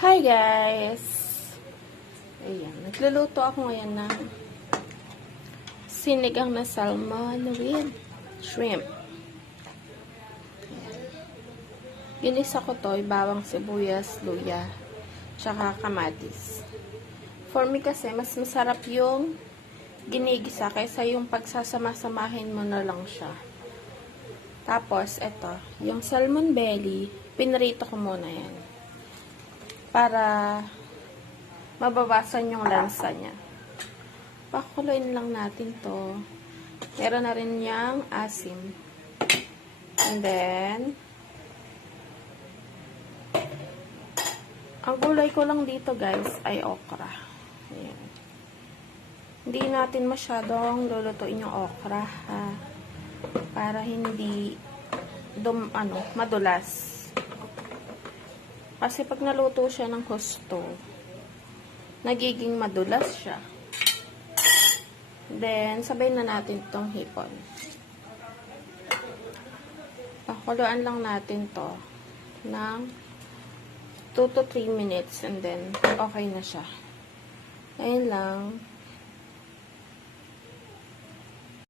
Hi guys! Ayan, nagluluto ako ngayon ng sinigang na salmon with shrimp. Ginisa ko to, bawang sibuyas, luya, tsaka kamatis. For me kasi, mas masarap yung ginigisa kaysa yung pagsasama-samahin mo na lang siya. Tapos, eto, yung salmon belly, pinrito ko muna yan. Para mabawasan yung lansa niya. Pakuluin lang natin to. Meron na rin niyang asim. And then, ang gulay ko lang dito guys ay okra. Ayan. Hindi natin masyadong lulutuin yung okra ha. Para hindi madulas. Kasi pag naluto siya ng husto, nagiging madulas siya. Then, sabay na natin itong hipon. Pakuluan lang natin to ng 2 to 3 minutes and then, okay na siya. Ayun lang.